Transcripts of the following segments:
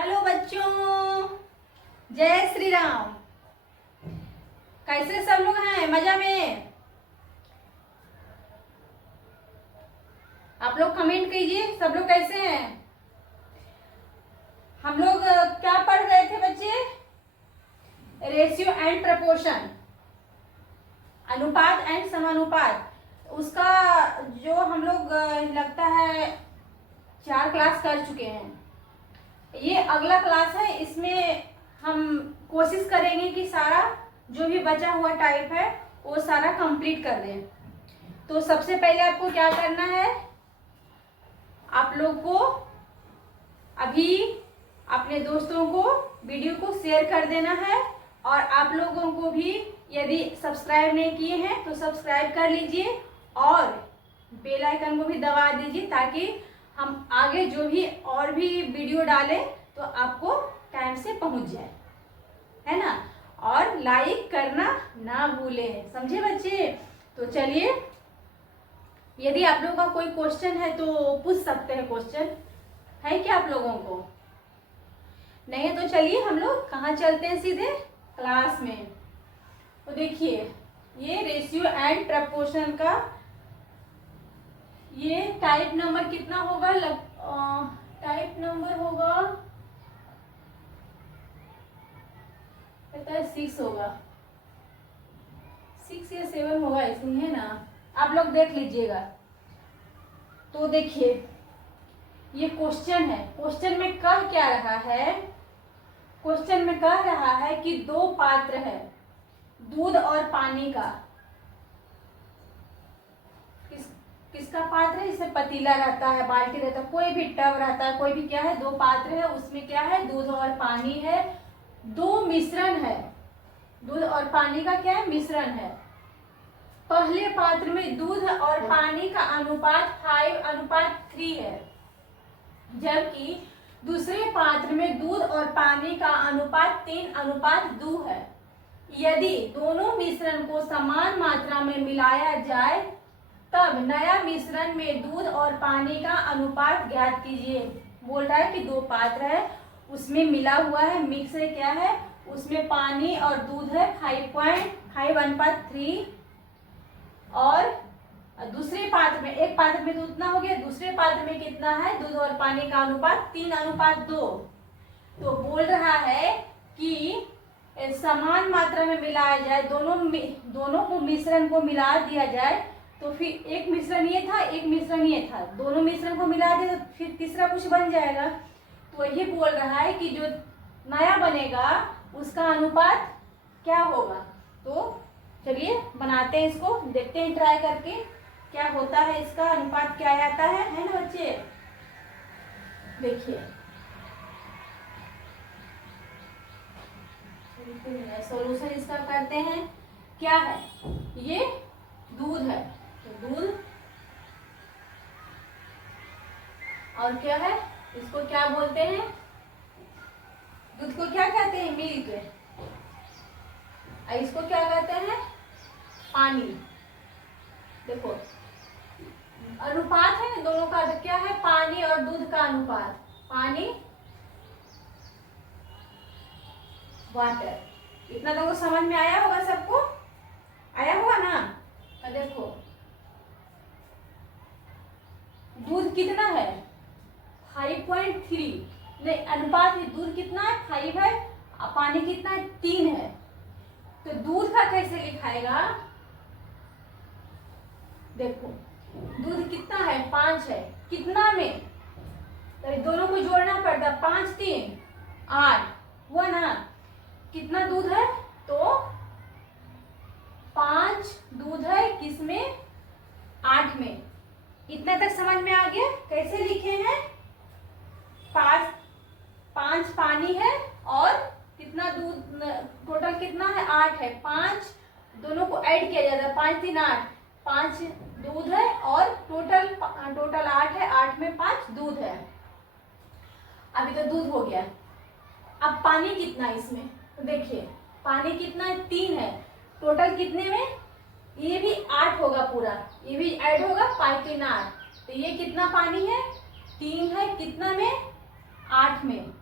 Hello बच्चों, जय श्री राम। कैसे सब लोग हैं? मजा में? आप लोग कमेंट कीजिए, सब लोग कैसे हैं? हम लोग क्या पढ़ रहे थे बच्चे? रेशियो एंड प्रपोर्शन, अनुपात एंड समानुपात। उसका जो हम लोग लगता है 4 क्लास कर चुके हैं। ये अगला क्लास है। इसमें हम कोशिश करेंगे कि सारा जो भी बचा हुआ टाइप है वो सारा कंप्लीट कर दें। तो सबसे पहले आपको क्या करना है, आप लोग को अभी अपने दोस्तों को वीडियो को शेयर कर देना है, और आप लोगों को भी यदि सब्सक्राइब नहीं किए हैं तो सब्सक्राइब कर लीजिए और बेल आइकन को भी दबा दीजिए, ताकि हम आगे जो भी और भी वीडियो डालें तो आपको टाइम से पहुंच जाए, है ना। और लाइक करना ना भूलें, समझे बच्चे। तो चलिए, यदि आप लोगों का कोई क्वेश्चन है तो पूछ सकते हैं। क्वेश्चन है क्या आप लोगों को? नहीं है तो चलिए हम लोग कहाँ चलते हैं, सीधे क्लास में। तो देखिए, ये रेशियो एंड प्रपोर्शन का ये टाइप नंबर कितना होगा? टाइप नंबर होगा, पता है 6 होगा, 6 या 7 होगा, इसमें है ना। आप लोग देख लीजिएगा। तो देखिए, ये क्वेश्चन है। क्वेश्चन में कह क्या रहा है? क्वेश्चन में कह रहा है कि 2 पात्र है दूध और पानी का। किसका पात्र है? इसमें पतीला रहता है, बाल्टी रहता है, कोई भी टब रहता है, कोई भी क्या है, 2 पात्र है। उसमें क्या है? दूध और पानी है। 2 मिश्रण है। दूध और पानी का क्या है? मिश्रण है। पहले पात्र में दूध और पानी का अनुपात 5:3 है, जबकि दूसरे पात्र में दूध और पानी का अनुपात 3:2 है। यदि दोनों मिश्रण को समान मात्रा में मिलाया जाए तब नया मिश्रण में दूध और पानी का अनुपात ज्ञात कीजिए। बोल रहा है कि 2 पात्र है, उसमें मिला हुआ है, मिक्स है, क्या है, उसमें पानी और दूध है 5:3, और दूसरे पात्र में, एक पात्र में तो उतना हो गया, दूसरे पात्र में कितना है? दूध और पानी का अनुपात 3:2। तो बोल रहा है कि समान मात्रा में मिलाया जाए, दोनों को मिश्रण को मिला दिया जाए, तो फिर एक मिश्रण ये था, एक मिश्रण ये था, दोनों मिश्रण को मिला दिया तो फिर तीसरा कुछ बन जाएगा। तो ये बोल रहा है कि जो नया बनेगा उसका अनुपात क्या होगा। तो चलिए बनाते हैं इसको, देखते हैं ट्राई करके क्या होता है, इसका अनुपात क्या आता है ना बच्चे। देखिए, सॉल्यूशन इसका करते हैं। क्या है? ये दूध है, तो दूध, और क्या है, इसको क्या बोलते हैं? दूध को क्या कहते हैं? मिल्क। इसको क्या कहते हैं? पानी। देखो, अनुपात है दोनों का, तो क्या है? पानी और दूध का अनुपात, पानी वाटर। इतना तो समझ में आया होगा सबको, आया होगा ना। देखो, दूध कितना है? 5.3। नहीं, अनुपात है, दूध कितना है? 5 है, और पानी कितना है? 3 है। तो दूध का कैसे लिखाएगा? देखो, दूध कितना है? 5 है, कितना में? तो दोनों को जोड़ना पड़ता, 5 3 8 हुआ ना। कितना दूध है? तो 5 दूध है, किसमें? 8 में। इतना तक समझ में आ गया? कैसे लिखे हैं? 5 पानी है और कितना दूध, टोटल कितना है? 8 है। 5 दोनों को ऐड किया जाता है, 5 3 8, 5 दूध है और टोटल 8 है, 8 में 5 दूध है। अभी तो दूध हो गया। अब पानी कितना है इसमें? तो देखिए, पानी कितना है? 3 है, टोटल कितने में? ये भी 8 होगा पूरा, ये भी ऐड होगा, 5 3 8, तो ये कितना पानी है? 3 है, कितना में? 8 में।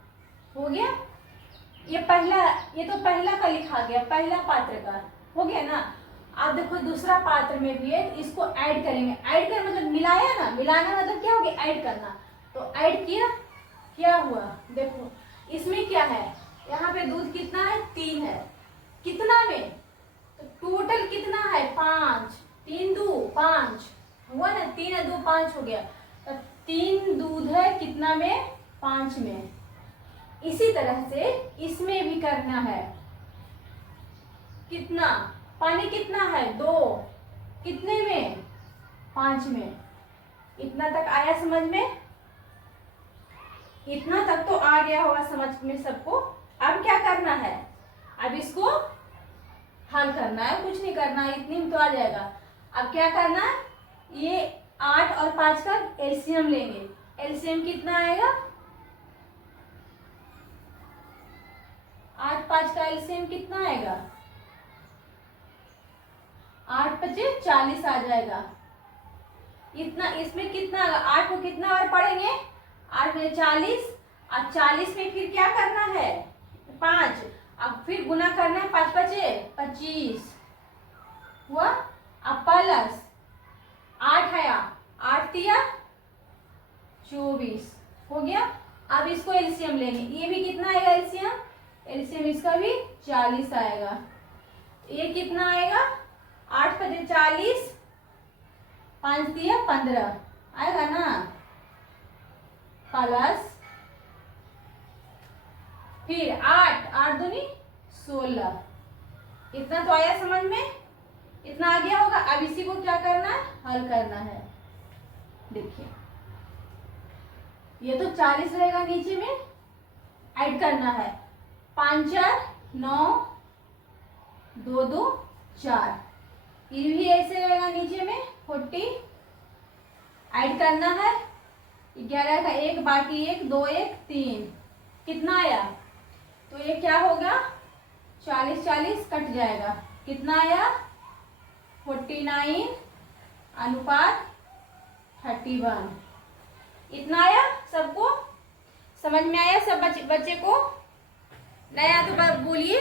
हो गया। ये तो पहला का लिखा गया, पहला पात्र का हो गया ना। अब देखो दूसरा पात्र में भी है, इसको ऐड करेंगे। ऐड कर मतलब मिलाया ना, मिलाना मतलब क्या हो गया, ऐड करना। तो ऐड किया, क्या हुआ देखो इसमें क्या है, यहाँ पे दूध कितना है, 3 है। कितना में, तो टोटल कितना है, 5। 3 2 5 हुआ ना, 3 और 2 5 हो गया। तो 3 दूध है कितना में, 5 में। इसी तरह से इसमें भी करना है। कितना पानी कितना है, 2। कितने में, 5 में। इतना तक आया समझ में, इतना तक तो आ गया होगा समझ में सबको। अब क्या करना है, अब इसको हल करना है, कुछ नहीं करना है, इतनी में तो आ जाएगा। अब क्या करना है, ये 8 और 5 का एलसीएम लेंगे। एलसीएम कितना आएगा, 8 5 का एलसीएम कितना आएगा, 8 5 40 आ जाएगा। इतना इसमें कितना, 8 को कितना बार पढ़ेंगे, 8 में 40, अब 40 में फिर क्या करना है, 5। अब फिर गुना करना है, 5 5 25 हुआ। अब प्लस 8 है, 8 तिया 24 हो गया। अब इसको एलसीएम लेंगे, ये भी कितना आएगा एलसीएम, एलसीएम इसका भी 40 आएगा। ये कितना आएगा, 8 5 40, 5 दिया 15 आएगा ना, प्लस फिर 8 8 दूनी 16। इतना तो आया समझ में, इतना आ गया होगा। अब इसी को क्या करना है, हल करना है। देखिए ये तो 40 रहेगा, नीचे में ऐड करना है, 5 4 9 2 2 4। ये भी ऐसे रहेगा, नीचे में 40 ऐड करना है, 11 का 1 बाकी 1 2 1 3। कितना आया, तो ये क्या होगा, 40 40 कट जाएगा। कितना आया, 49 अनुपात 31। इतना आया, सबको समझ में आया, सब बच्चे को नया तो बोलिए।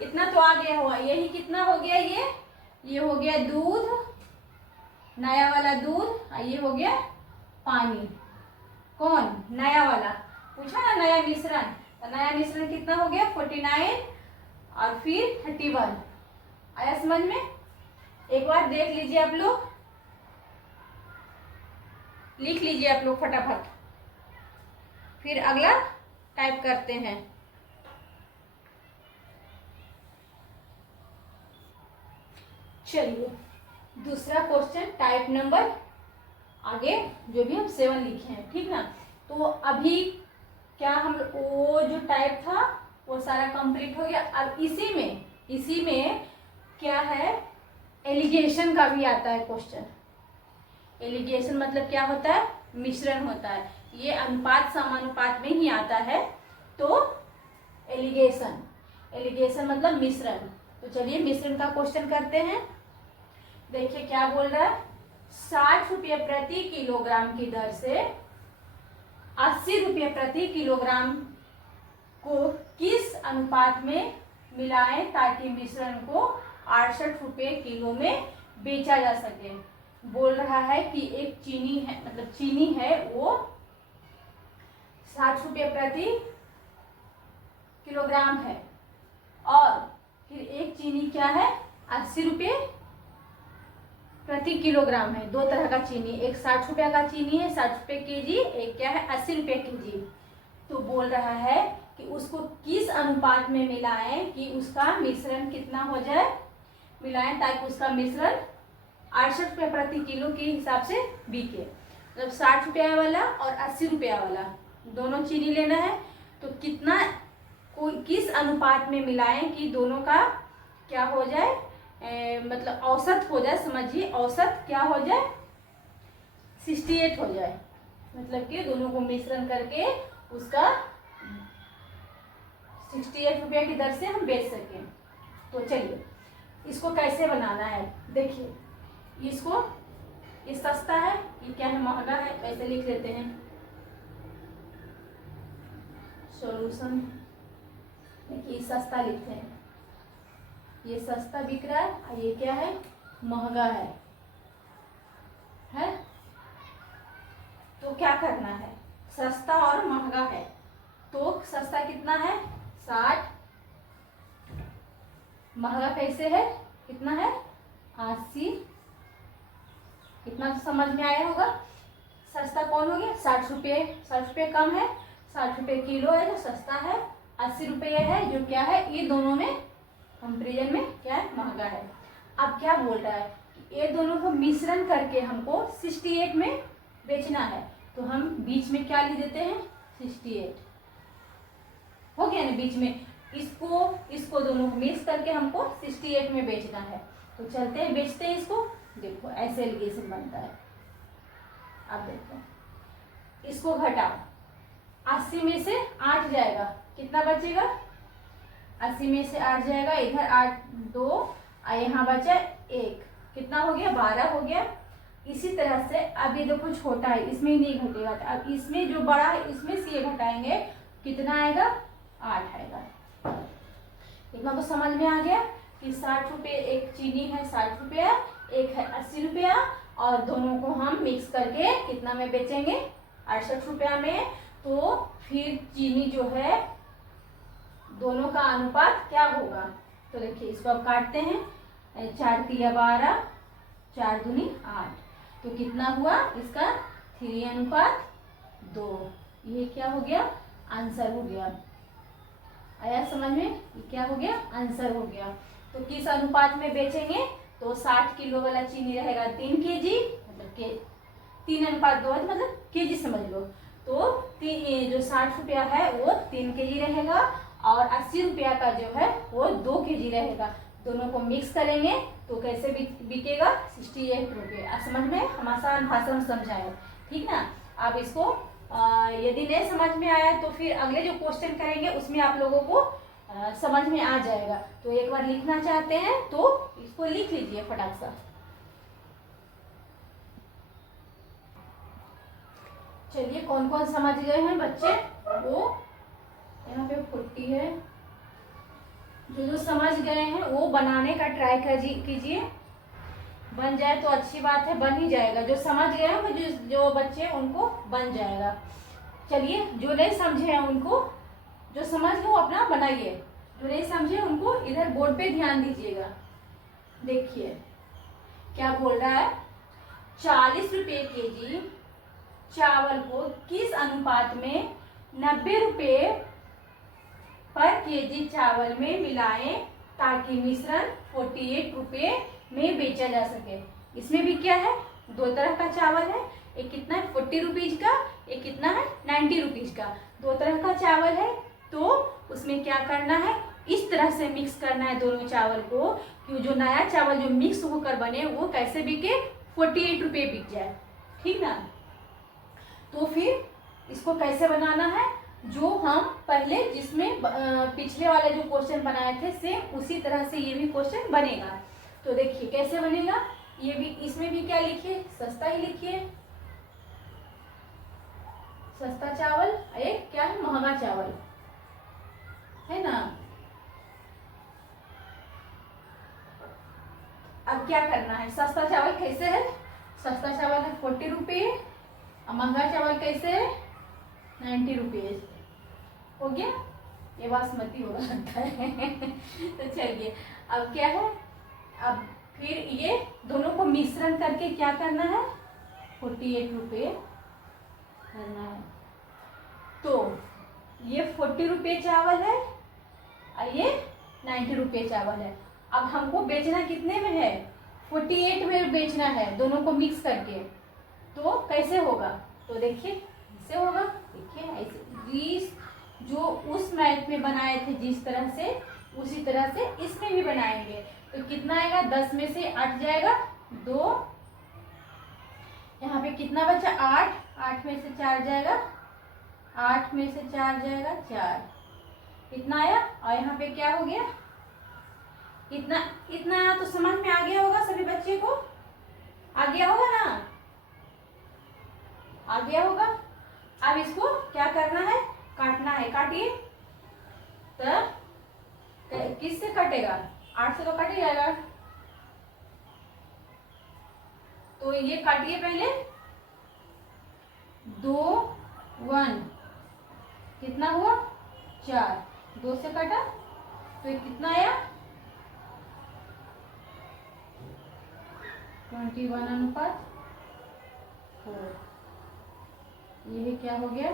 इतना तो आ गया होगा, यही कितना हो गया, ये हो गया दूध, नया वाला दूध, और ये हो गया पानी। कौन, नया वाला पूछा ना, नया मिश्रण। तो नया मिश्रण कितना हो गया, 49 और फिर 31। आया समझ में, एक बार देख लीजिए आप लोग, लिख लीजिए आप लोग फटाफट, फिर अगला टाइप करते हैं। चलिए दूसरा क्वेश्चन, टाइप नंबर आगे जो भी हम 7 लिखे हैं, ठीक ना। तो अभी क्या हम वो जो टाइप था वो सारा कंप्लीट हो गया। अब इसी में क्या है, एलिगेशन का भी आता है क्वेश्चन। एलिगेशन मतलब क्या होता है, मिश्रण होता है। ये अनुपात समानुपात में ही आता है। तो एलिगेशन मतलब मिश्रण। तो चलिए मिश्रण का क्वेश्चन करते हैं। देखिए क्या बोल रहा है, 60 रुपये प्रति किलोग्राम की दर से 80 रुपये प्रति किलोग्राम को किस अनुपात में मिलाएं ताकि मिश्रण को 68 रुपये किलो में बेचा जा सके। बोल रहा है कि एक चीनी है, मतलब चीनी है वो 60 रुपये प्रति किलोग्राम है, और फिर एक चीनी क्या है, 80 रुपये प्रति किलोग्राम है। दो तरह का चीनी, एक 60 रुपया का चीनी है 60 रुपये केजी, एक क्या है 80 रुपये केजी। तो बोल रहा है कि उसको किस अनुपात में मिलाएं कि उसका मिश्रण कितना हो जाए, मिलाएं ताकि उसका मिश्रण 68 रुपये प्रति किलो के हिसाब से बिके। मतलब 60 रुपया वाला और 80 रुपया वाला दोनों चीनी लेना है। तो कितना किस अनुपात में मिलाएं कि दोनों का क्या हो जाए, मतलब औसत हो जाए। समझिए औसत क्या हो जाए, 68 हो जाए। मतलब कि दोनों को मिश्रण करके उसका 68 रुपया की दर से हम बेच सकें। तो चलिए इसको कैसे बनाना है, देखिए इसको, ये सस्ता है, ये क्या है महंगा है, ऐसे लिख लेते हैं। सॉल्यूशन, देखिए सस्ता लिखते हैं, ये सस्ता बिक रहा है और ये क्या है, महंगा है। तो क्या करना है, सस्ता और महंगा है, तो सस्ता कितना है 60, महंगा कैसे है, कितना है 80। इतना तो समझ में आया होगा। सस्ता कौन हो गया 60 रुपये, 60 रुपये कम है, 60 रुपये किलो है जो सस्ता है, 80 रुपये है जो क्या है, ये दोनों में कंपेरिजन में क्या है, महंगा है। अब क्या बोल रहा है, ये दोनों को मिश्रण करके हमको 68 में बेचना है, तो हम बीच में क्या लिख देते हैं 68, हो गया ना, बीच में इसको दोनों को मिक्स करके हमको 68 में बेचना है। तो चलते हैं बेचते हैं इसको। देखो ऐसे एलिगेशन बनता है। अब देखो इसको घटाओ, 80 में से 8 जाएगा, कितना बचेगा 80 में से 8 जाएगा, इधर 8 2 और यहाँ बचा 1, कितना हो गया 12 हो गया। इसी तरह से अब ये देखो छोटा है, इसमें नहीं घटेगा, अब इसमें जो बड़ा है इसमें से ये घटाएंगे, कितना आएगा 8 आएगा। इतना तो समझ में आ गया कि 60 रुपये, एक चीनी है 60 रुपया, एक है 80 रुपया, और दोनों को हम मिक्स करके कितना में बेचेंगे 68 रुपया में। तो फिर चीनी जो है दोनों का अनुपात क्या होगा, तो देखिए इसको अब काटते हैं, 4 तिया 12, 4 दूनी 8, तो कितना हुआ इसका 3:2। ये क्या हो गया आंसर हो गया। आया समझ में, ये क्या हो गया आंसर हो गया। तो किस अनुपात में बेचेंगे, तो 60 किलो वाला चीनी रहेगा 3 kg, मतलब के 3:2 मतलब केजी समझ लो। तो जो 60 रुपया है वो 3 kg रहेगा, और 80 रुपया का जो है वो 2 kg रहेगा। दोनों को मिक्स करेंगे तो कैसे बिकेगा 68 रुपये। अब समझ में, हम आसान भाषा में समझाए, ठीक ना। अब इसको यदि नहीं समझ में आया तो फिर अगले जो क्वेश्चन करेंगे उसमें आप लोगों को समझ में आ जाएगा। तो एक बार लिखना चाहते हैं तो इसको लिख लीजिए फटाक सा। चलिए कौन कौन समझ गए हैं बच्चे, वो यहाँ पे 40 है, जो समझ गए हैं वो बनाने का ट्राई कीजिए, बन जाए तो अच्छी बात है, बन ही जाएगा। जो समझ गए हैं जो बच्चे उनको बन जाएगा। चलिए जो नहीं समझे हैं उनको, जो समझ गए वो अपना बनाइए, जो नहीं समझे उनको इधर बोर्ड पे ध्यान दीजिएगा। देखिए क्या बोल रहा है, 40 रुपये केजी चावल को किस अनुपात में 90 रुपये पर केजी चावल में मिलाएं ताकि मिश्रण 48 रुपये में बेचा जा सके। इसमें भी क्या है, दो तरह का चावल है, एक कितना है 40 रुपीज का, एक कितना है 90 रुपीज का, दो तरह का चावल है। तो उसमें क्या करना है, इस तरह से मिक्स करना है दोनों चावल को कि जो नया चावल जो मिक्स होकर बने वो कैसे बिके 48 रुपये बिक जाए, ठीक ना। तो फिर इसको कैसे बनाना है, जो हम पहले जिसमें पिछले वाले जो क्वेश्चन बनाए थे सेम उसी तरह से ये भी क्वेश्चन बनेगा। तो देखिए कैसे बनेगा, ये भी इसमें भी क्या लिखिए, सस्ता ही लिखिए, सस्ता चावल, एक क्या है महंगा चावल, है ना। अब क्या करना है, सस्ता चावल कैसे है, सस्ता चावल है 40 रुपये, और महंगा चावल कैसे है 90 रुपये, हो गया। ये बासमती हो लगता है तो चलिए अब क्या है, अब फिर ये दोनों को मिश्रण करके क्या करना है 48 रुपये करना है। तो ये 40 रुपये चावल है और ये 90 रुपये चावल है। अब हमको बेचना कितने में है 48 में बेचना है, दोनों को मिक्स करके। तो कैसे होगा, तो देखिए इससे होगा, देखिए ऐसे जो उस मैथ में बनाए थे जिस तरह से उसी तरह से इसमें भी बनाएंगे। तो कितना आएगा 10 में से 8 जाएगा 2, यहाँ पे कितना बचा 8, 8 में से 4 जाएगा, 8 में से 4 जाएगा 4, कितना आया। और यहाँ पे क्या हो गया इतना, इतना तो समझ में आ गया होगा सभी बच्चे को, आ गया होगा ना, आ गया होगा। अब इसको क्या करना है काटना है, काटिए। तब किस से कटेगा? 8 से तो कट ही जाएगा। तो ये काटिए पहले। 2 1 कितना हुआ? 4। 2 से कटा तो ये कितना आया? 21/4। ये क्या हो गया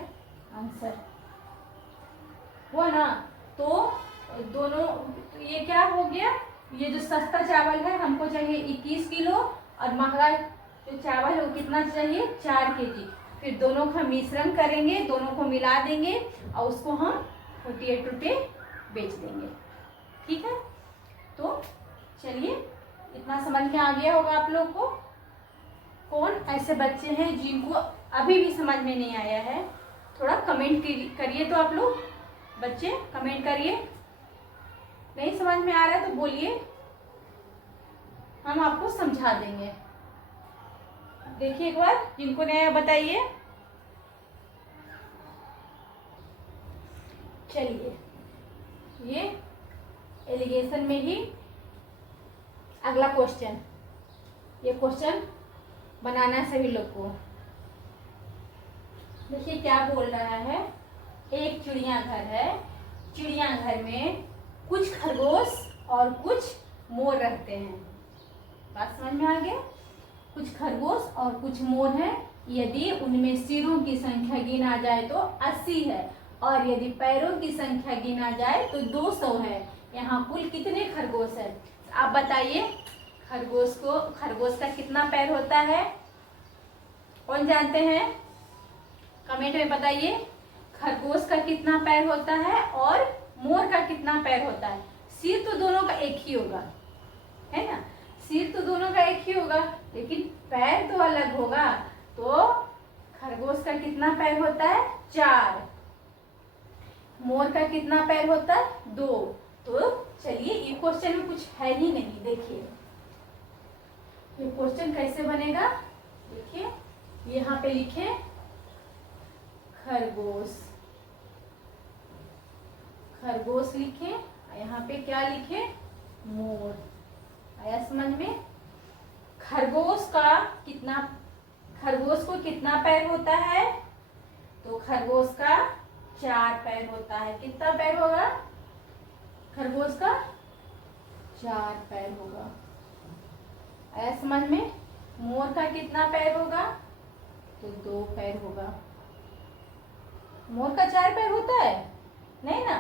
आंसर? हुआ ना? तो दोनों, तो ये क्या हो गया? ये जो सस्ता चावल है हमको चाहिए 21 किलो, और महंगा जो चावल है वो कितना चाहिए? 4 केजी। फिर दोनों का मिश्रण करेंगे, दोनों को मिला देंगे और उसको हम टुटे बेच देंगे। ठीक है? तो चलिए, इतना समझ में आ गया होगा आप लोग को। कौन ऐसे बच्चे हैं जिनको अभी भी समझ में नहीं आया है? थोड़ा कमेंट करिए। तो आप लोग बच्चे कमेंट करिए। नहीं समझ में आ रहा है तो बोलिए, हम आपको समझा देंगे। देखिए एक बार, जिनको नहीं आया बताइए। चलिए, ये एलिगेशन में ही अगला क्वेश्चन, ये क्वेश्चन बनाना है सभी लोग को। देखिए क्या बोल रहा है। एक चिड़ियाघर है, चिड़ियाघर में कुछ खरगोश और कुछ मोर रहते हैं। बात समझ में आ गया? कुछ खरगोश और कुछ मोर हैं। यदि उनमें सिरों की संख्या गिना जाए तो 80 है, और यदि पैरों की संख्या गिना जाए तो 200 है। यहाँ कुल कितने खरगोश है? आप बताइए। खरगोश का कितना पैर होता है? कौन जानते हैं? कमेंट में बताइए। खरगोश का कितना पैर होता है और मोर का कितना पैर होता है? सिर तो दोनों का एक ही होगा, है ना? सिर तो दोनों का एक ही होगा, लेकिन पैर तो अलग होगा। तो खरगोश का कितना पैर होता है? 4। मोर का कितना पैर होता है? 2। तो चलिए, ये क्वेश्चन में कुछ है ही नहीं। देखिए ये क्वेश्चन कैसे बनेगा। देखिए यहाँ पे लिखे खरगोश, खरगोश लिखे, यहाँ पे क्या लिखे? मोर। आया समझ में? खरगोश को कितना पैर होता है? तो खरगोश का 4 पैर होता है। कितना पैर होगा खरगोश का? 4 पैर होगा। आया समझ में? मोर का कितना पैर होगा? तो 2 पैर होगा। मोर का 4 पैर होता है? नहीं ना,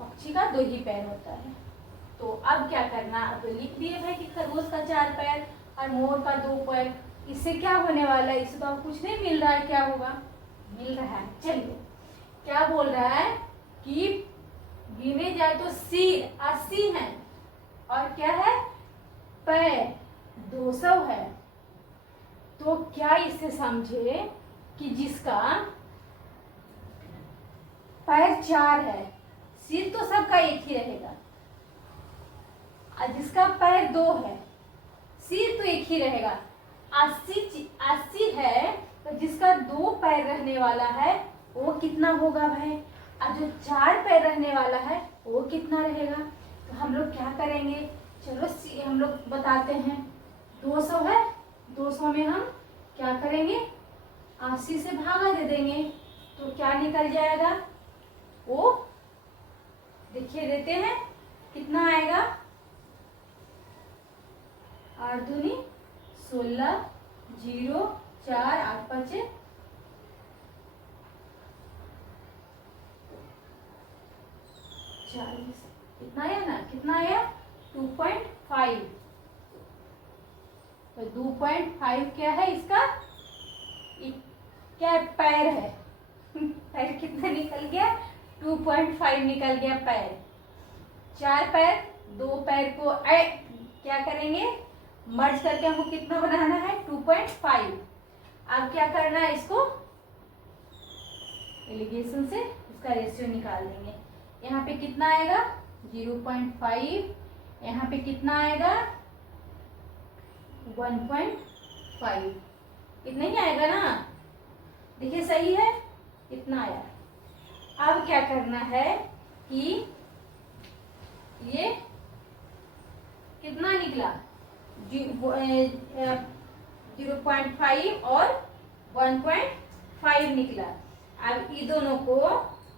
पक्षी का 2 ही पैर होता है। तो अब क्या करना? अब लिख दिए भाई कि खरगोश का 4 पैर और मोर का 2 पैर। इससे क्या होने वाला है? इससे तो कुछ नहीं मिल रहा है। क्या होगा? मिल रहा है। चलिए, क्या बोल रहा है कि गिने जाए तो सिर 80 है और क्या है? पैर 200 है। तो क्या इसे समझे कि जिसका पैर 4 है, सिर तो सबका एक ही रहेगा, और जिसका पैर 2 है, सिर तो एक ही रहेगा। 80 है तो जिसका 2 पैर रहने वाला है वो कितना होगा भाई? और जो 4 पैर रहने वाला है वो कितना रहेगा? तो हम लोग क्या करेंगे? चलो हम लोग बताते हैं। 200 है, 200 में हम क्या करेंगे? 80 से भागा दे देंगे तो क्या निकल जाएगा? वो देखिए देते हैं कितना आएगा? 8 दूनी 16, 0 4 8 5 40। कितना आया ना? कितना आया? 2.5। तो 2.5 क्या है इसका? क्या पैर है? पैर कितना निकल गया? 2.5 निकल गया पैर। 4 पैर, 2 पैर को क्या करेंगे? मर्ज करके हमको कितना बनाना है? 2.5। अब क्या करना है? इसको एलिगेशन से इसका रेशियो निकाल देंगे। यहाँ पे कितना आएगा? 0.5। यहाँ पे कितना आएगा? 1.5। इतना ही आएगा ना? देखिए सही है, इतना आया। अब क्या करना है कि ये कितना निकला 0.5 और 1.5 निकला। अब ये दोनों को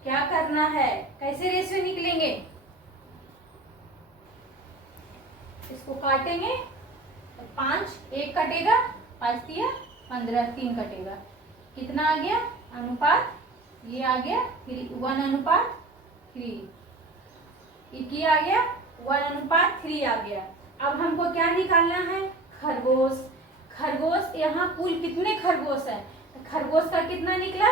क्या करना है, कैसे रेशियो निकलेंगे, इसको काटेंगे, 5 1 कटेगा, 5 दिया 15, 3 कटेगा, कितना आ गया अनुपात, ये आ गया 1:3, ये आ गया 1:3 आ गया। अब हमको क्या निकालना है, खरगोश। खरगोश यहाँ कुल कितने खरगोश है, खरगोश का कितना निकला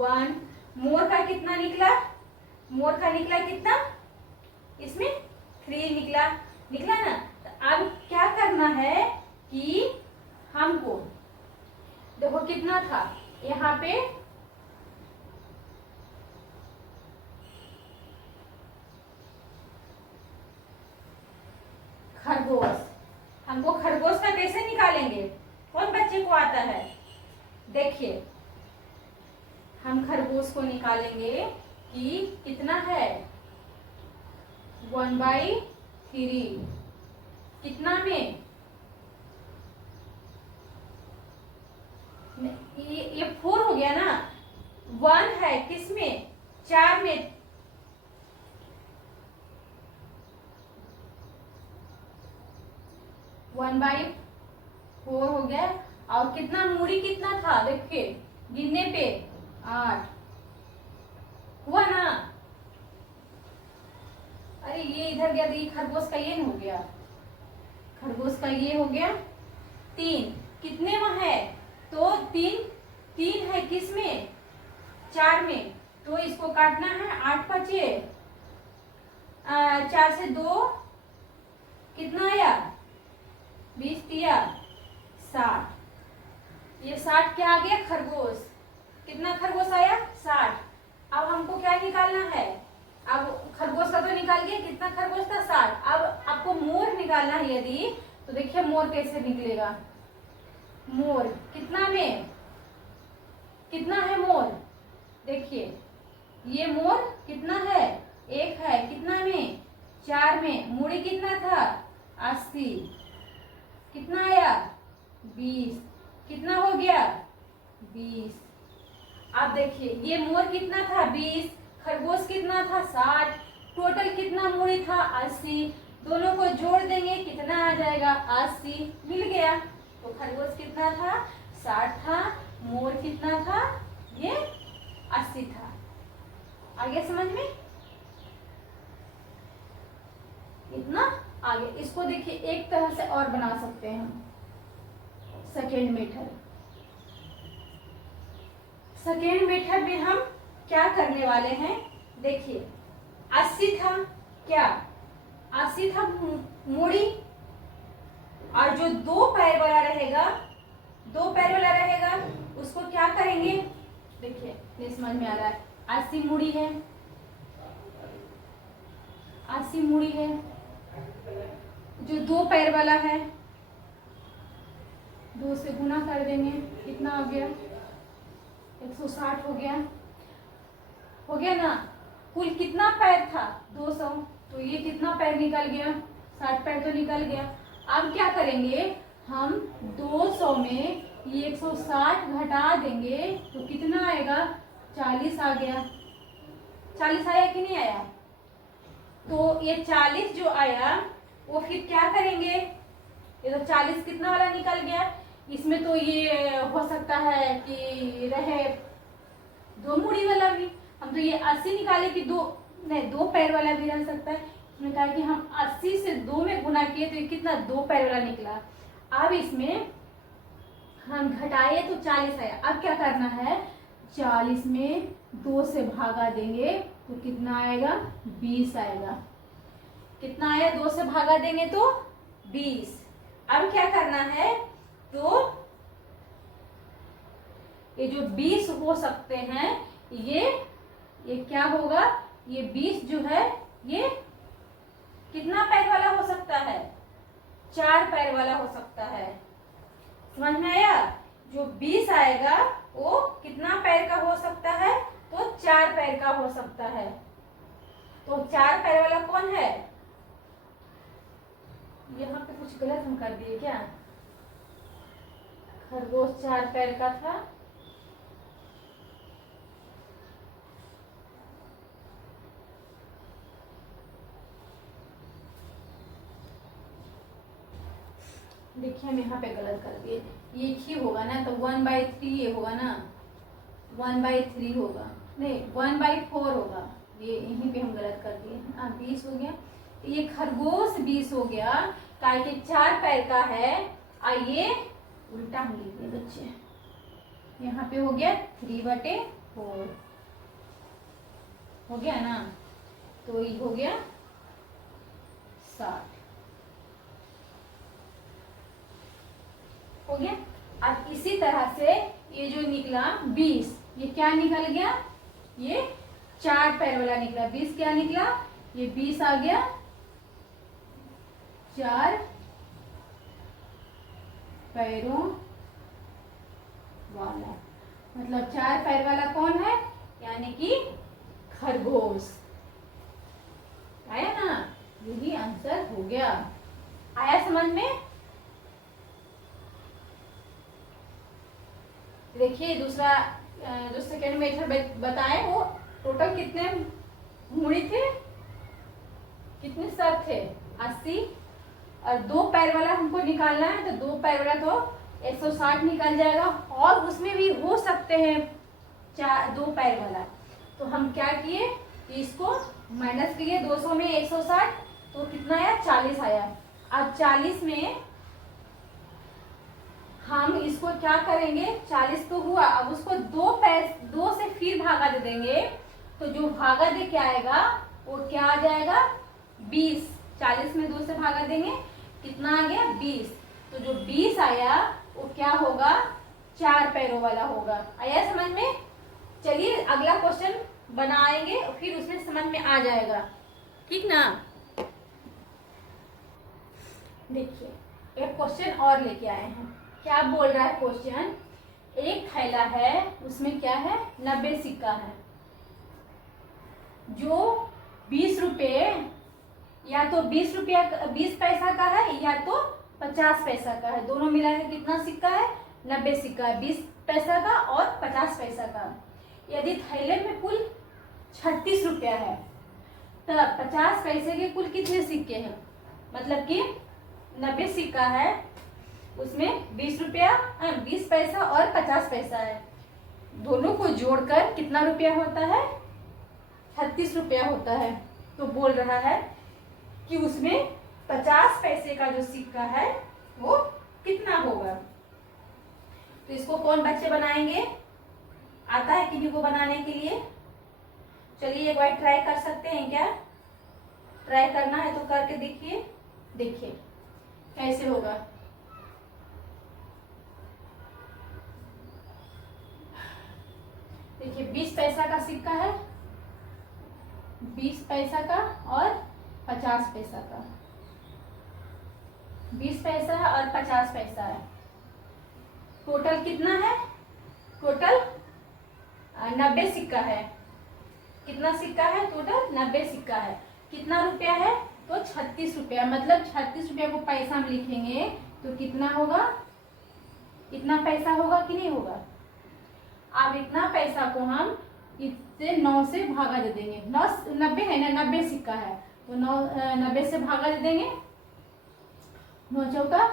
1, मोर का कितना निकला, मोर का निकला कितना, इसमें 3 निकला, निकला ना। तो अब क्या करना है कि हमको देखो कितना था यहाँ पे, खरगोश, हमको खरगोश का कैसे निकालेंगे, कौन बच्चे को आता है, देखिए हम खरगोश को निकालेंगे कि कितना है 1/3, कितना में, ये 4 हो गया ना, 1 है किस में, 4 में, वन बाई 4 हो गया। और कितना मूड़ी कितना था, देखिए गिनने पे 8 हुआ ना। अरे ये इधर गया, ये खरगोश का ये हो गया, खरगोश का ये हो गया 3, कितने में है, तो 3 है किस में, 4 में, तो इसको काटना है, 8 बचे, 4 से 2 कितना आया 20 दिया 60, ये 60 क्या आ गया खरगोश, कितना खरगोश आया 60। अब हमको क्या निकालना है, अब खरगोश का तो निकाल गया, कितना खरगोश था 60। अब आपको मोर निकालना है यदि, तो देखिए मोर कैसे निकलेगा, मोर कितना में, कितना है मोर, देखिए ये मोर कितना है 1 है, कितना में 4 में, मूड़ी कितना था 80, कितना आया 20, कितना हो गया 20। अब देखिए ये मोर कितना था 20, खरगोश कितना था 60, टोटल कितना मूड़ी था 80, दोनों को जोड़ देंगे कितना आ जाएगा 80, मिल गया। तो खरगोश कितना था 60 था, मोर कितना था ये 80 था। आगे समझ में, इतना आगे। इसको देखिए एक तरह से और बना सकते हैं हम, सेकेंड मेथड। सेकेंड मेथड में हम क्या करने वाले हैं, देखिए 80 था, क्या 80 था मूड़ी, और जो 2 पैर वाला रहेगा, 2 पैर वाला रहेगा, उसको क्या करेंगे, देखिए ये समझ में आ रहा है, 80 मूड़ी है, 80 मूड़ी है, जो 2 पैर वाला है 2 से गुना कर देंगे, कितना हो गया 160 हो गया, हो गया ना। कुल कितना पैर था 200, तो ये कितना पैर निकल गया 60 पैर तो निकल गया। अब क्या करेंगे हम, 200 में ये 160 घटा देंगे तो कितना आएगा 40 आ गया, 40 आया कि नहीं आया, तो ये 40 जो आया वो फिर क्या करेंगे, ये तो 40 कितना वाला निकल गया, इसमें तो ये हो सकता है कि रहे 2 मूड़ी वाला भी, हम तो ये 80 निकाले कि 2 पैर वाला भी रह सकता है, इसमें कहा कि हम 80 से 2 में गुना किए तो ये कितना 2 पैर वाला निकला। अब इसमें हम घटाए तो 40 आया, अब क्या करना है 40 में 2 से भागा देंगे तो कितना आएगा 20 आएगा, कितना आया 2 से भागा देंगे तो 20। अब क्या करना है, तो ये जो 20 हो सकते हैं, ये क्या होगा, ये 20 जो है ये कितना पैर वाला हो सकता है, 4 पैर वाला हो सकता है, समझ में आया। जो 20 आएगा वो कितना पैर का हो सकता है, तो 4 पैर का हो सकता है। तो 4 पैर वाला कौन है? यहाँ पे कुछ गलत हम कर दिए क्या? खरगोश 4 पैर का था। देखिए हम यहाँ पे गलत कर दिए। ये ही होगा ना, तो 1/3 ये होगा ना, 1/3 होगा, नहीं 1/4 होगा। ये यहीं पे हम गलत कर दिए। 20 हो गया। ये खरगोश 20 हो गया, काय के 4 पैर का है। आइए उल्टा हम लिख दिए बच्चे, यहाँ पे हो गया 3/4 हो गया ना, तो ये हो गया 60 हो गया। अब इसी तरह से ये जो निकला 20, ये क्या निकल गया? ये 4 पैर वाला निकला। 20 क्या निकला? ये 20 आ गया 4 पैरों वाला। मतलब 4 पैर वाला कौन है? यानी कि खरगोश। आया ना, यही आंसर हो गया। आया समझ में? देखिए दूसरा जो सेकेंड मेथड बताए, वो टोटल कितने मुड़ी थे, कितने सर थे? 80। और 2 पैर वाला हमको निकालना है, तो 2 पैर वाला तो 160 निकल जाएगा। और उसमें भी हो सकते हैं 2 पैर वाला। तो हम क्या किए, इसको माइनस किए। 200 में 160 तो कितना आया? 40 आया। अब 40 में हम इसको क्या करेंगे? 40 तो हुआ, अब उसको 2 से फिर भागा दे देंगे, तो जो भागा दे क्या आएगा? वो क्या आ जाएगा? 20। 40 में 2 से भागा देंगे, कितना आ गया? 20। तो जो 20 आया वो क्या होगा? 4 पैरों वाला होगा। आया समझ में? चलिए अगला क्वेश्चन बनाएंगे, फिर उसमें समझ में आ जाएगा, ठीक ना। देखिए एक क्वेश्चन और लेके आए हैं। क्या बोल रहा है क्वेश्चन? एक थैला है, उसमें क्या है? 90 सिक्का है, जो 20 रुपये, या तो 20 रुपया 20 पैसा का है, या तो 50 पैसा का है। दोनों मिला के कितना सिक्का है? 90 सिक्का है, 20 पैसा का और 50 पैसा का। यदि थैले में कुल 36 रुपया है, तो 50 पैसे के कुल कितने सिक्के हैं? मतलब कि 90 सिक्का है, उसमें 20 रुपया 20 पैसा और 50 पैसा है। दोनों को जोड़कर कितना रुपया होता है? 36 रुपया होता है। तो बोल रहा है कि उसमें 50 पैसे का जो सिक्का है वो कितना होगा। तो इसको कौन बच्चे बनाएंगे? आता है किसी को बनाने के लिए? चलिए एक बार ट्राई कर सकते हैं क्या? ट्राई करना है तो करके देखिए। देखिए कैसे होगा। देखिए 20 पैसा का सिक्का है, 20 पैसा का और 50 पैसा का। 20 पैसा है और 50 पैसा है। टोटल कितना है? टोटल 90 सिक्का है। कितना सिक्का है? टोटल 90 सिक्का है। कितना रुपया है? तो 36 रुपया। मतलब 36 रुपया को पैसा हम लिखेंगे तो कितना होगा? इतना पैसा होगा कि नहीं होगा? अब इतना पैसा को हम इससे 9 से भागा दे देंगे। 90 है ना, 90 सिक्का है, तो 90 से भागा दे देंगे। 9 चौका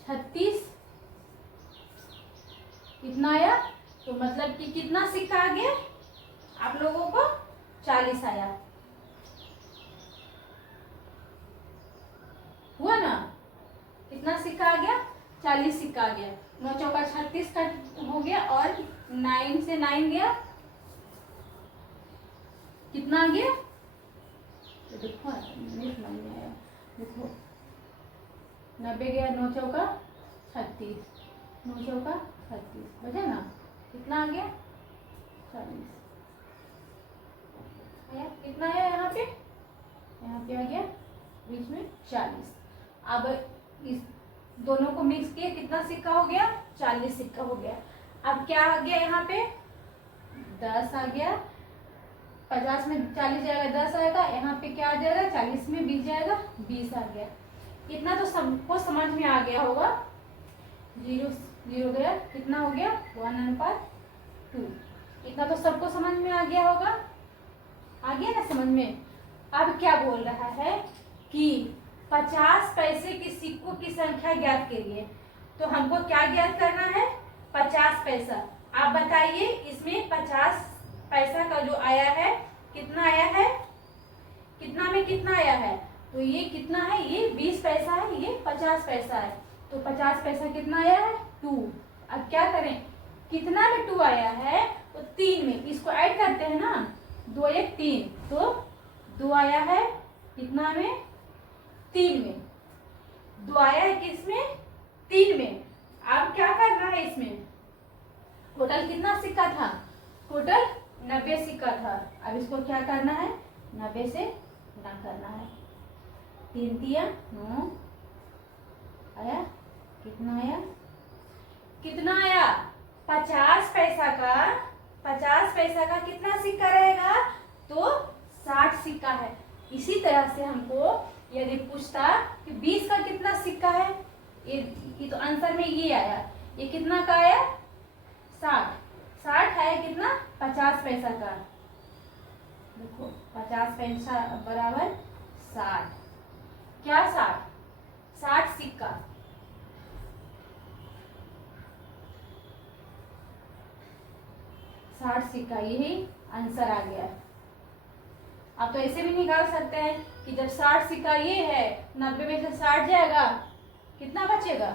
36, कितना आया? तो मतलब कि कितना सिक्का आ गया आप लोगों को? 40 आया। हुआ ना? कितना सिक्का आ गया? 40 सिक्का आ गया। 9 चौका 36 का हो गया, और 9 से 9 गया, कितना आ गया? तो देखो नहीं समझ में आया। देखो 90 गया, 9 चौका 36, 9 चौका 36 बचा ना। कितना आ गया? 40 आया। कितना आया यहाँ पे? यहाँ पे आ गया बीच में 40। अब इस दोनों को मिक्स किए, कितना सिक्का हो गया? 40 सिक्का हो गया। अब क्या आ गया यहाँ पे? 10 आ गया, 50 में 40 जाएगा 10 आएगा, यहाँ पे क्या आ जाएगा 40 में 20 जाएगा 20 आ गया। इतना तो सबको समझ में आ गया होगा। 0 0 गया, कितना हो गया 1/2। इतना तो सबको समझ में आ गया होगा, आ गया ना समझ में। अब क्या बोल रहा है कि 50 पैसे के सिक्कों की संख्या ज्ञात करिए। तो हमको क्या ज्ञात करना है 50 पैसा। आप बताइए इसमें 50 पैसा का जो आया है कितना आया है, कितना में कितना आया है, तो ये कितना है, ये 20 पैसा है, ये 50 पैसा है। तो 50 पैसा कितना आया है 2। अब क्या करें, कितना में 2 आया है तो 3 में, इसको ऐड करते हैं ना, 2 1 3, तो 2 आया है कितना में 3 में, 2 आया है किसमें 3 में। अब क्या करना है इसमें, टोटल कितना सिक्का था, टोटल 90 सिक्का था। अब इसको क्या करना है 90 से गुणा करना है। 3 तिया 9 आया, कितना आया, कितना आया 50 पैसा का, 50 पैसा का कितना सिक्का रहेगा, तो 60 सिक्का है। इसी तरह से हमको यदि पूछता कि 20 का कितना सिक्का है, ये तो आंसर में ये आया, ये कितना का आया 60, 60 है कितना 50 पैसा का। देखो 50 पैसा बराबर 60, क्या 60 सिक्का, 60 सिक्का, यही आंसर आ गया। आप तो ऐसे भी निकाल सकते हैं कि जब 60 सिक्का ये है, 90 में से 60 जाएगा, कितना बचेगा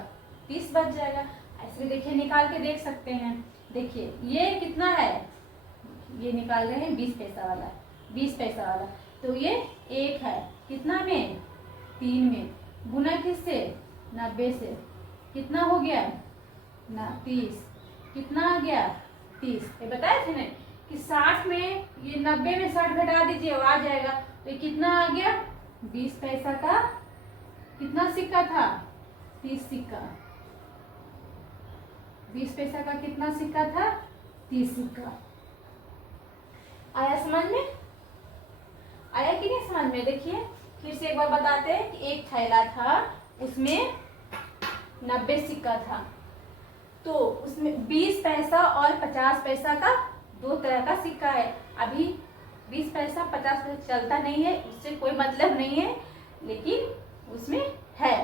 30 बच जाएगा। ऐसे भी देखिए निकाल के देख सकते हैं। देखिए ये कितना है, ये निकाल रहे हैं 20 पैसा वाला, 20 पैसा वाला, तो ये 1 है कितना में 3 में, गुना किससे 90 से, कितना हो गया ना 30, कितना आ गया 30। ये बताए थे ना कि 60 में ये 90 में 60 घटा दीजिए और आ जाएगा, तो ये कितना आ गया 20 पैसा का कितना सिक्का था 30 सिक्का, 20 पैसा का कितना सिक्का था 30 सिक्का। आया समझ में, आया कि नहीं समझ में। देखिए फिर से एक बार बताते हैं कि एक थैला था, उसमें 90 सिक्का था, तो उसमें 20 पैसा और 50 पैसा का दो तरह का सिक्का है। अभी 20 पैसा 50 पैसा चलता नहीं है, उससे कोई मतलब नहीं है, लेकिन उसमें है।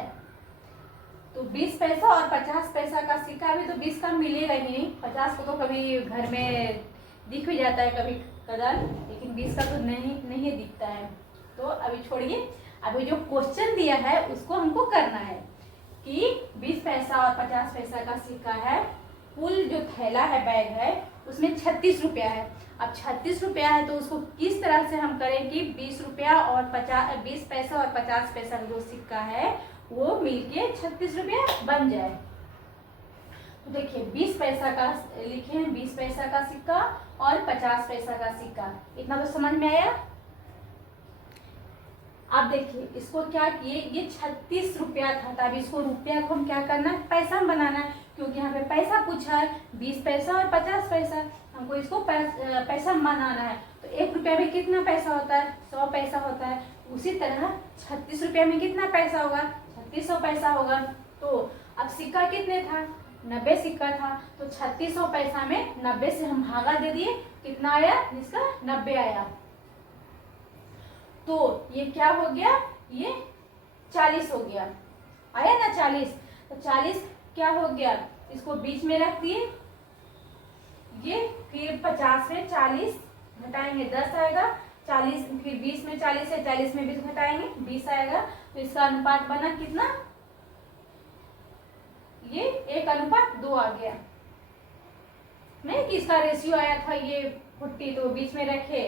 तो 20 पैसा और 50 पैसा का सिक्का अभी तो 20 का मिलेगा ही नहीं, 50 को तो कभी घर में दिख भी जाता है कभी कदार, लेकिन 20 का तो नहीं दिखता है। तो अभी छोड़िए, अभी जो क्वेश्चन दिया है उसको हमको करना है कि 20 पैसा और 50 पैसा का सिक्का है, कुल जो थैला है बैग है उसमें 36 रुपया है। अब 36 रुपया है तो उसको किस तरह से हम करें कि 20 रुपया और 20 पैसा और 50 पैसा का जो सिक्का है वो मिलके 36 रुपया बन जाए। तो देखिए 20 पैसा का लिखे हैं, 20 पैसा का सिक्का और 50 पैसा का सिक्का, इतना तो समझ में आया। अब देखिए इसको क्या किए, ये 36 रुपया था, तब इसको रुपया को हम क्या करना है पैसा में बनाना है, क्योंकि यहाँ पे पैसा पूछा है 20 पैसा और 50 पैसा, हमको इसको पैसा में बनाना है। तो 1 रुपया में कितना पैसा होता है 100 पैसा होता है, उसी तरह 36 रुपया में कितना पैसा होगा 3600 पैसा होगा। तो अब सिक्का कितने था 90 सिक्का था, तो 3600 पैसा में 90 से हम भागा दे दिए, कितना आया इसका 90 आया। तो ये क्या हो गया, ये 40 हो गया, आया ना 40। तो 40 क्या हो गया, इसको बीच में रख दिए, ये फिर 50 में 40 घटाएंगे 10 आएगा, 40 फिर 20 में 40 है, 40 में 20 घटाएंगे 20 आएगा। तो इसका अनुपात बना कितना, ये 1:2 आ गया, नहीं कि इसका रेशियो आया था ये 40, तो बीच में रखे,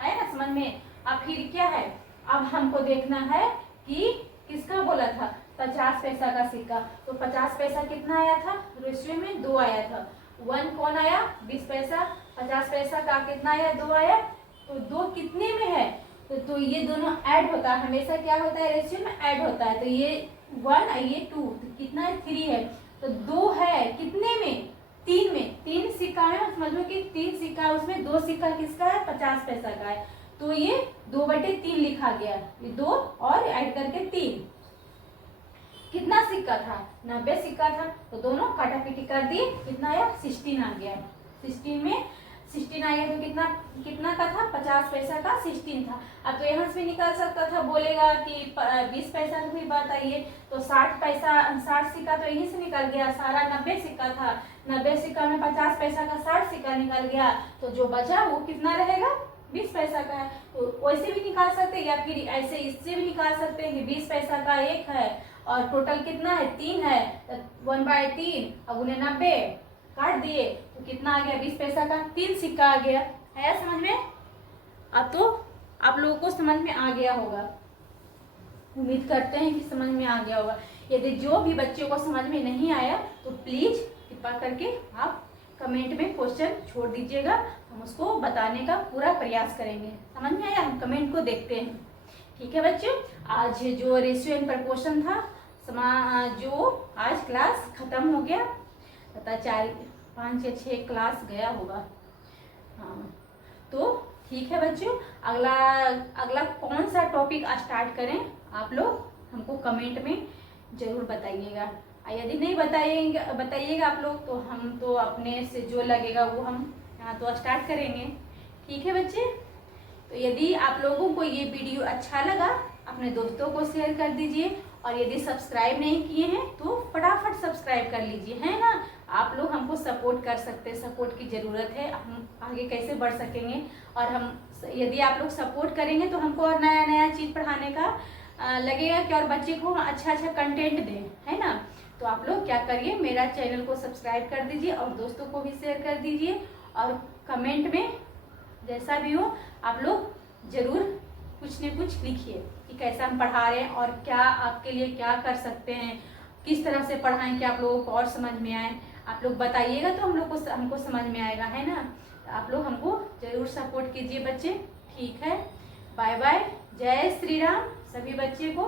आया ना समझ में। अब फिर क्या है, अब हमको देखना है कि किसका बोला था 50 पैसा का सिक्का, तो 50 पैसा कितना आया था रेशियो में 2 आया था, 1 कौन आया 20 पैसा, 50 पैसा का कितना आया 2 आया, तो 2 कितने में है, तो ये दोनों ऐड होता है, हमेशा क्या होता है रेशियो में ऐड होता है। तो ये 1 ये 2, तो कितना है 3 है, तो 2 है कितने में 3 में, 3 सिक्का है, समझो कि 3 सिक्का सिक्का है उसमें 2 सिक्का किसका है, 50 पैसा का है, तो ये 2/3 लिखा गया, ये 2 और ऐड करके 3। कितना सिक्का था, 90 सिक्का था, तो दोनों काटापीटी कर दिए, कितना आया 16 आ गया। 16 में 16 आ गया तो कितना कितना का था, 50 पैसा का 16 था। अब तो यहाँ से भी निकाल सकता था, बोलेगा कि 20 पैसा की भी बात आई है, तो 60 सिक्का तो यहीं से निकल गया, सारा 90 सिक्का था, 90 सिक्का में 50 पैसा का 60 सिक्का निकल गया, तो जो बचा वो कितना रहेगा, 20 पैसा का है। तो वैसे भी निकाल सकते हैं, या फिर ऐसे इससे भी निकाल सकते हैं कि 20 पैसा का एक है और टोटल कितना है 3 है, 1/3, अब उन्हें 90 काट दिए तो कितना आ गया, 20 पैसा का 3 सिक्का आ गया। आया समझ में? अब तो आप लोगों को समझ में आ गया होगा, उम्मीद करते हैं कि समझ में आ गया होगा। यदि जो भी बच्चों को समझ में नहीं आया तो प्लीज कृपा करके आप कमेंट में क्वेश्चन छोड़ दीजिएगा, हम उसको बताने का पूरा प्रयास करेंगे। समझ में आया? हम कमेंट को देखते हैं। ठीक है बच्चों, आज जो रेशियो एंड प्रपोर्शन था जो आज क्लास खत्म हो गया, पता 4 5 या 6 क्लास गया होगा। हाँ तो ठीक है बच्चों, अगला कौन सा टॉपिक स्टार्ट करें आप लोग हमको कमेंट में जरूर बताइएगा। यदि नहीं बताइएगा आप लोग तो हम तो अपने से जो लगेगा वो हम यहाँ तो स्टार्ट करेंगे। ठीक है बच्चे, तो यदि आप लोगों को ये वीडियो अच्छा लगा अपने दोस्तों को शेयर कर दीजिए, और यदि सब्सक्राइब नहीं किए हैं तो फटाफट सब्सक्राइब कर लीजिए, है ना। आप लोग हमको सपोर्ट कर सकते हैं, सपोर्ट की ज़रूरत है, हम आगे कैसे बढ़ सकेंगे। और हम यदि आप लोग सपोर्ट करेंगे तो हमको और नया नया चीज़ पढ़ाने का लगेगा कि और बच्चे को अच्छा कंटेंट दें, है ना। तो आप लोग क्या करिए, मेरा चैनल को सब्सक्राइब कर दीजिए और दोस्तों को भी शेयर कर दीजिए, और कमेंट में जैसा भी हो आप लोग ज़रूर कुछ न कुछ लिखिए कि कैसा हम पढ़ा रहे हैं और क्या आपके लिए क्या कर सकते हैं, किस तरह से पढ़ाएं कि आप लोगों को और समझ में आए। आप लोग बताइएगा तो हमको समझ में आएगा, है ना। तो आप लोग हमको ज़रूर सपोर्ट कीजिए बच्चे। ठीक है, बाय बाय, जय श्री राम सभी बच्चे को।